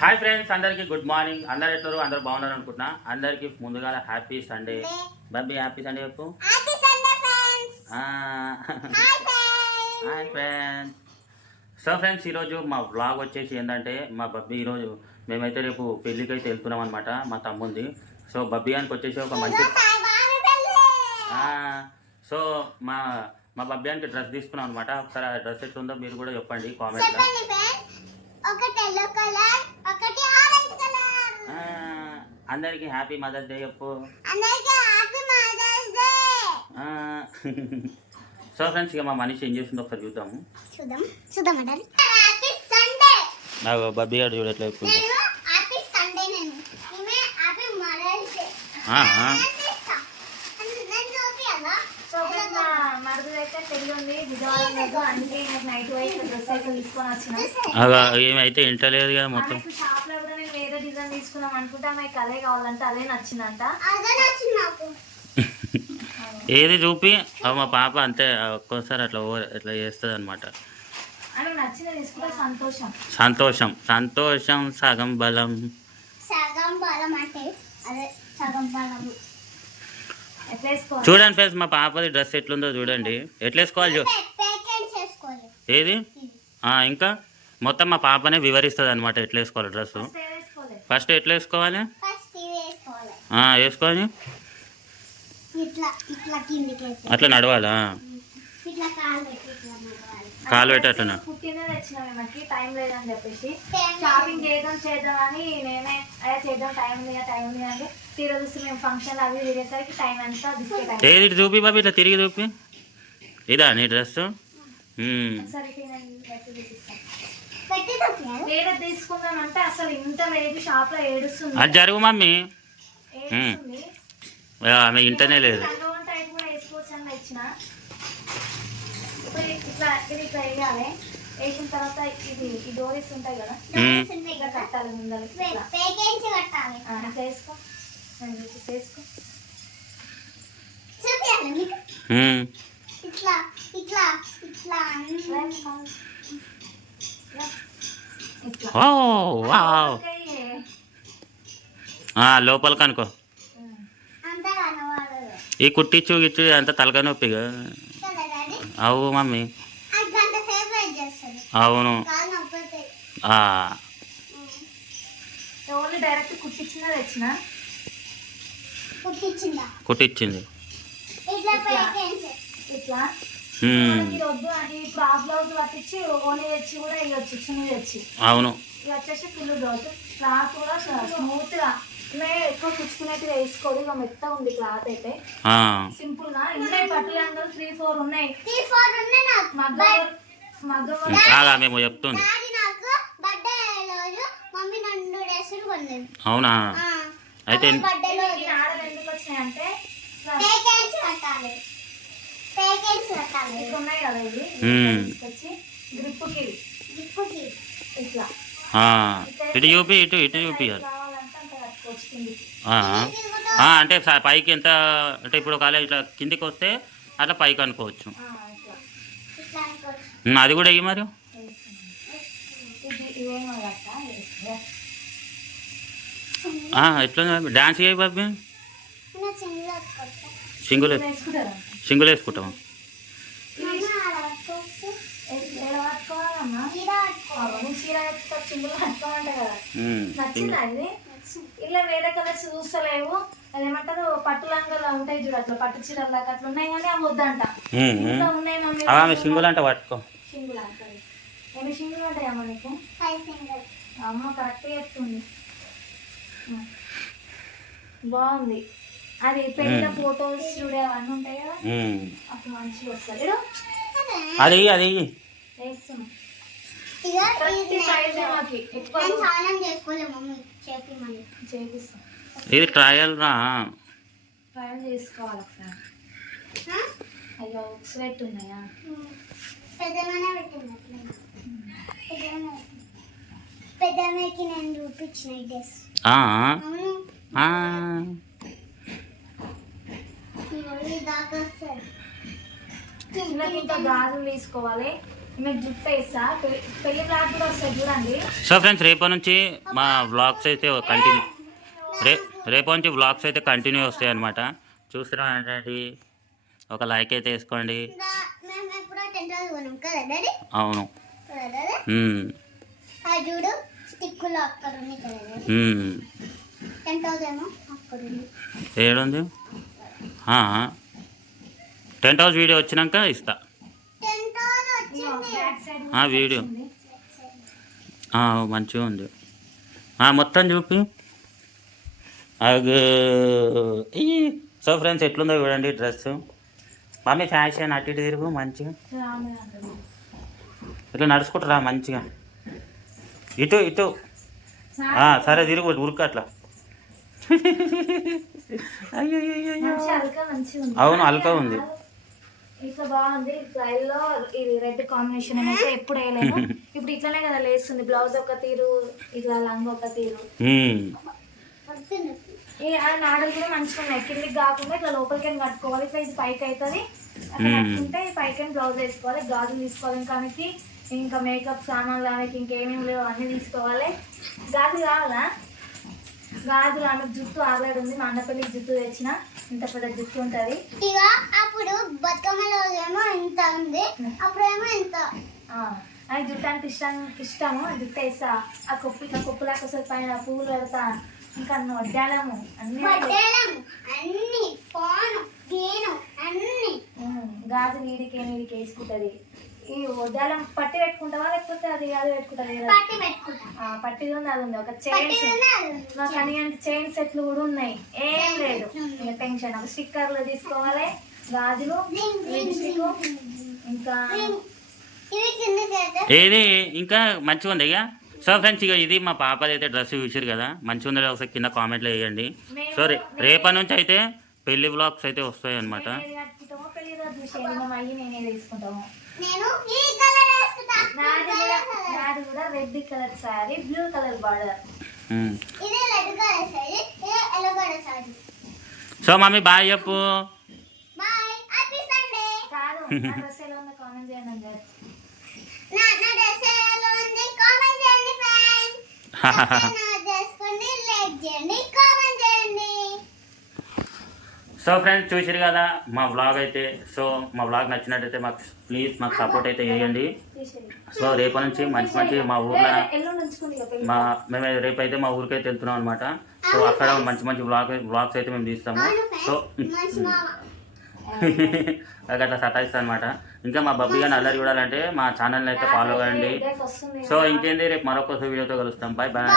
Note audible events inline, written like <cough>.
Hi friends అందరికీ good morning అందరు ఎట్లరు అందరు బాగున్నారు అనుకుంటున్నా. అందరికీ ముందుగా హ్యాపీ సండే బబ్బీ హ్యాపీ సండే చెప్పు. హాయ్ ఫ్రెండ్స్ సో ఫ్రెండ్స్ ఈరోజు మా బ్లాగ్ వచ్చేసి ఏంటంటే మా బబ్బీ ఈరోజు మేమైతే రేపు పెళ్ళికి అయితే వెళ్తున్నాం అనమాట మా తమ్ముంది. సో బబ్బీ గానికి వచ్చేసి ఒక మంచి సో మా మా బబ్బీ గానికి డ్రెస్ తీసుకున్నాం అనమాట ఒకసారి ఆ డ్రెస్ ఎట్లుందో మీరు కూడా చెప్పండి కామెంట్లో అందరికీ హ్యాపీ మదర్స్ డే చెప్పు. అందరికీ హ్యాపీ మదర్స్ డే. ఆ, సో ఫ్రెండ్స్ ఇక మా మనిషి ఏం చేసిందో ఒకసారి చూద్దాము. చూద్దాం. చూద్దాం అంటారు హ్యాపీ సండే. నా బబ్బీ గారు చూడట్లేదు నాకు ఏమైతే ఇంటలేదు కదా మొత్తం. వేరే డిజైన్ తీసుకుందాం అనుకుంటే ఆమెకు అదే కావాలంటే అదే నచ్చిందంట. అదే నచ్చింది నాకు. <laughs> ఏది చూపి? అవి మా పాప అంతే ఒక్కోసారి అట్లా ఓ ఇట్లా చేస్తుంది అనమాట సంతోషం. సంతోషం. సంతోషం సగం బలం. సగం బలం అంటే అదే సగం బలం. ఎట్లా వేసుకోవాలి? చూడండి ఫ్రెండ్స్ మా పాపది డ్రెస్ ఎట్లుందో చూడండి. ఎట్లా వేసుకోవాలి చూ ఏది? ఆ, ఇంకా మొత్తం మా పాపనే వివరిస్తుంది అనమాట ఎట్లా వేసుకోవాలి డ్రెస్ ఫస్ట్ ఎట్లా వేసుకోవాలి? వేసుకోవాలి. వేసుకొని అట్లా నడవాలా? ఇట్లా కాలు పెట్టి మనకి టైం లేదని చెప్పేసి Time షాపింగ్ చేద్దాం చేద్దాం అని నేనే చేద్దాం టైం ఉంది టైం అంటే తీరా చూస్తే మేము ఫంక్షన్ అవి తిరిగేసరికి టైం అంతా బిస్కెట్ అయింది ఏది చూపి బాబు ఇట్లా తిరిగి చూపి. ఇదా నీ డ్రెస్ సరే తీసుకుందాం అంటే అసలు ఇంత లేదు షాప్లో ఏడుస్తుంది. అది జరుగు మమ్మీ. ఆమె ఇంటనే లేదు. ఇట్లా ఇది ఇట్లా వేయాలి. వేసిన తర్వాత ఇది ఈ డోరీస్ ఉంటాయి కదా. ఇట్లా. కట్టాలి? ముందర వేసుకో. వేసుకో. ఇట్లా ఇట్లా ఇట్లా అంతా కనబడదు ఈ కుట్టిచ్చు గిచ్చు అంత తలకాయ నొప్పిగా అవు మమ్మీ. అవును. కుట్టించిందా ఇది వద్దు ఇప్పుడు ఆ బ్లౌజ్ పట్టించి ఓనీ తెచ్చి కూడా ఇవ్వచ్చు చిన్న తెచ్చి. అవును. ఇది వచ్చేసి ఫుల్ బ్లౌజ్ క్లాత్ కూడా స్మూత్గా మే ఎక్కువ కుచ్చుకునేట్టుగా వేసుకోదు ఇక మెత్తగా ఉంది క్లాత్ అయితే. ఆ, సింపుల్గా ఉన్నాయి లంగలు త్రీ ఫోర్ ఉన్నాయి. త్రీ ఫోర్ ఉన్నాయి నాకు. మగ్గం మగ్గం చాలా మేము చెప్తుంది. అవునా? అయితే ఆడలు ఎందుకు ఇటు చూపి ఇటు ఇటు చూపియాలి ఆ, అంటే పైకి ఎంత అంటే ఇప్పుడు ఒకవేళ ఇట్లా కిందికి వస్తే అట్లా పైకి అనుకోవచ్చు. అది కూడా ఇవి మరి. ఎట్లా డాన్స్ చేయి బాబీ. సింగుల్ సింగుల్ వేసుకుంటాం చీర చింగులు పట్టుకోమంట కదా నచ్చిందా ఇది? ఇలా వేరే కలర్స్ చూస్తలేవు. అదేమంటారు? పట్టు లంగాలు ఉంటాయి చూడు అట్లా పట్టు చీరలు దాకా అట్లా ఉన్నాయి కానీ అవి వద్దంట. ఉన్నాయి మమ్మీ సింగుల్ అంటే పట్టుకో. సింగులు అంటారు. ఎన్ని సింగులు ఉంటాయమ్మా నీకు? అమ్మ కరెక్ట్ చెప్తుంది. బాగుంది. అది పెళ్ళిన ఫొటోస్ చూడే అవన్నీ ఉంటాయి కదా. అప్పుడు మంచిగా వస్తుంది. ఇడు. అది అది వేస్తున్నాం. ఇది ట్రయల్ రా. ట్రయల్ చేసుకోవాలి ఒకసారి. అయ్యో స్వెట్ ఉన్నాయా. పెద్దమ్మకి నేను చూపించిన డ్రెస్. ఆ, అవును. ఆ. ఇదిగో ఇది దాకా ఇంకా గాజులు తీసుకోవాలి. మీకు జుట్టు వేస్తా పెళ్ళి పెళ్ళి బ్లాగ్ కూడా వస్తాయి చూడండి. సో ఫ్రెండ్స్ రేపటి నుంచి మా వ్లాగ్స్ అయితే కంటిన్యూ రే రేపటి నుంచి వ్లాగ్స్ అయితే కంటిన్యూ వస్తాయి అనమాట చూస్తున్నాం ఒక లైక్ అయితే వేసుకోండి. టెన్ అవును. టెన్ ఏడుంది? టెంట్ హౌస్ వీడియో వచ్చినాక ఇస్తా. వీడియో. మంచిగా ఉంది. మొత్తం చూపి. సో ఫ్రెండ్స్ ఎట్లుందో చూడండి డ్రెస్. మమ్మీ ఫ్యాషన్ అటు ఇటు తిరుగు మంచిగా. ఇట్లా నడుచుకుంటారా మంచిగా. ఇటు ఇటు. సరే తిరుగు ఉరుకు అట్లా. అవును, అల్కా ఉంది. ఇట్లా బాగుంది. స్టైల్లో ఇది రెడ్ కాంబినేషన్ అయితే ఎప్పుడు వేయలేము. <laughs> ఇప్పుడు ఇట్లానే కదా లేస్తుంది. బ్లౌజ్ ఒక తీరు ఇట్లా లంగ్ ఒక తీరు. ఈ ఆ నాడలు కూడా మంచిగా ఉన్నాయి. కిందికి కాకుండా ఇట్లా లోపలికి కట్టుకోవాలి. ఇట్లా ఇది పైకి అవుతుంది. కట్టుకుంటే పైకి బ్లౌజ్ వేసుకోవాలి. గాజులు తీసుకోవాలి. ఇంకా ఇంకా మేకప్ సామాన్లు ఆమెకి ఇంకేమేమి లేవు. అన్నీ తీసుకోవాలి. గాజులు కావాలా? గాజులు ఆమెకు జుట్టు ఆగలేడు ఉంది. మా అన్న పెళ్ళికి జుట్టు తెచ్చిన ఇంత పెద్ద జుట్టు ఉంటుంది. ఇక అప్పుడు బతుకమ్మ రోజేమో ఇంత ఉంది. అప్పుడేమో ఇంత. అది జుట్టు అంటే ఇష్టం ఇష్టము. జుట్టు వేస్తా. ఆ కొప్పు ఇట్లా కొప్పులాగా వస్తుంది పైన పువ్వులు పెడతా. ఇంకా అన్ని వడ్డాలము. అన్ని అన్ని ఫోన్ గేను అన్ని. గాజు నీడికి నీడికి వేసుకుంటది. ఈ వడ్డాలం పట్టి పెట్టుకుంటావా? లేకపోతే అది అది పెట్టుకుంటది కదా పట్టి పెట్టుకుంటా. ఆ, పట్టి ఉంది అది ఉంది. ఒక చైన్స్. మా కనియానికి చైన్ సెట్లు కూడా ఉన్నాయి. ఏం లేదు. ఇక టెన్షన్. ఒక స్టిక్కర్లు తీసుకోవాలి. గాజులు లిప్స్టిక్. ఇంకా ఏది? ఇంకా మంచిగా ఉంది ఇక? సో ఫ్రెండ్స్ ఇక ఇది మా పాపది అయితే డ్రెస్ చూసారు కదా. మంచిగా ఉందో ఒకసారి కింద కామెంట్లో వేయండి. సో రే రేపటి నుంచి అయితే పెళ్ళి బ్లాగ్స్ అయితే వస్తాయి అనమాట మేము ఏది కట్టుకుంటామో పెళ్ళి రోజు చూసేది మేము అయ్యి నేనే తీసుకుంటాము నేను ఈ కలర్ వేసుకుంటా. నాది కూడా నాది కూడా red colour sari blue colour border. ఇది రెడ్ కలర్ సారీ ఇది yellow colour sari. So mummy bye చెప్పు. కామెంట్ <laughs> చేయండి <laughs> సో ఫ్రెండ్స్ చూసారు కదా మా వ్లాగ్ అయితే సో మా వ్లాగ్ నచ్చినట్టయితే మాకు ప్లీజ్ మాకు సపోర్ట్ అయితే చేయండి. సో రేపటి నుంచి మంచి మంచి మా ఊర్లో. మా మేము రేపైతే మా ఊరికైతే వెళ్తున్నాం అనమాట సో అక్కడ మంచి మంచి వ్లాగ్ వ్లాగ్స్ అయితే మేము తీస్తాము. సో <laughs> అట్లా సతాయిస్తా అనమాట ఇంకా మా బబ్బీ గారిని అల్లరి చూడాలంటే మా ఛానల్ని అయితే ఫాలో కండి రేపు సో ఇంకేంది రేపు మరొక వీడియోతో కలుస్తాం. Bye bye